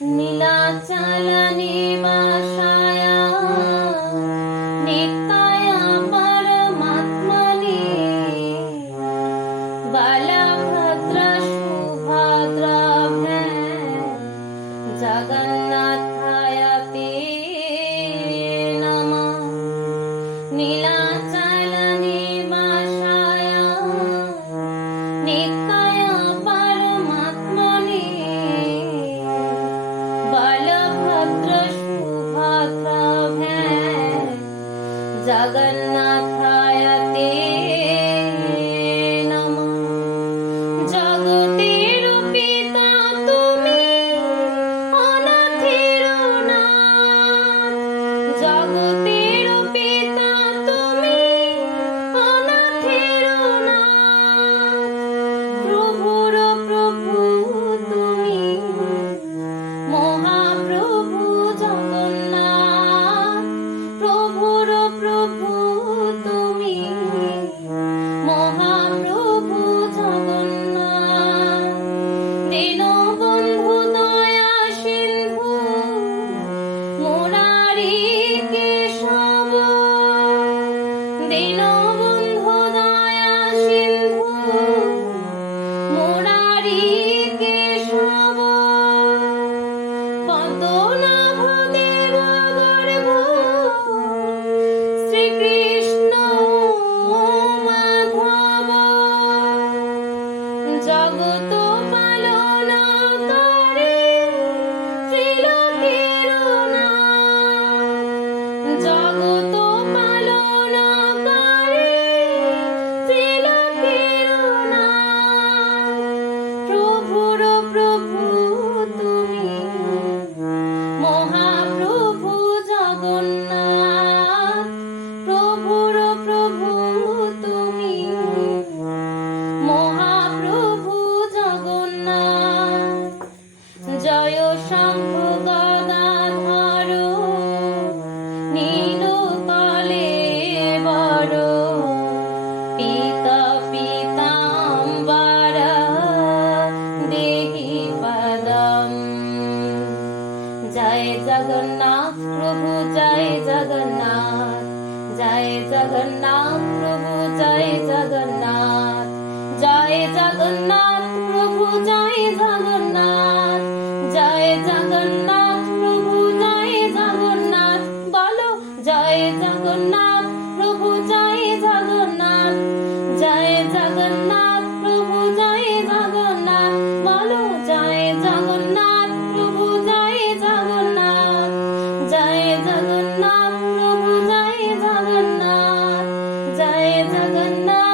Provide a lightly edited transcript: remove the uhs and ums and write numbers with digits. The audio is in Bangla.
নীলাচল নিবাসায় নিত্যায় পরমাত্মনে বলভদ্র সুভদ্রাভ্যে জগন্নাথায় তে নমঃ। নীলাচল নিবাসায় নিত্যায় পরমাত্মনে বলভদ্র সুভদ্রাভ্যে জগন্নাথায় তে নমঃ। জগতের পিতা তুমি অনাথের নাথ, জগতের পিতা তুমি অনাথের নাথ, প্রভুর প্রভু তুমি মহাপ্রভু জগন্নাথ, প্রভুর প্রভু তুমি মহাপ্রভু জগন্নাথ। দীনবন্ধু দয়া সিন্ধু মুরারি কেশব, দীনবন্ধু দয়া সিন্ধু মুরারি কেশব, পদ্মনাভ দেব গর্ভ শ্রীকৃষ্ণ মাধব, জগত পালনকারী ত্রিলোকের নাথ, জগত পালনকারী ত্রিলোকের নাথ, প্রভুর প্রভু তুমি মহাপ্রভু জগন্নাথ, প্রভুর প্রভু তুমি মহাপ্রভু জগন্নাথ। জয় শম্ভ গদাধর নীলকলেবর, পিতা পীতাম্বর দেহি পদম। জয় জগন্নাথ প্রভু জয় জগন্নাথ, জয় জগন্নাথ প্রভু জয় জগন্নাথ, জয় জগন্নাথ প্রভু জয় জগন্নাথ, জয় জগন্নাথ প্রভু জয় জগন্নাথ। বলো জয় জগন্নাথ প্রভু জয় জগন্নাথ, জয় জগন্নাথ প্রভু জয় জগন্নাথ। বলো জয় জগন্নাথ প্রভু জয় জগন্নাথ, জয় জগন্নাথ প্রভু জয় জগন্নাথ, জয় জগন্নাথ।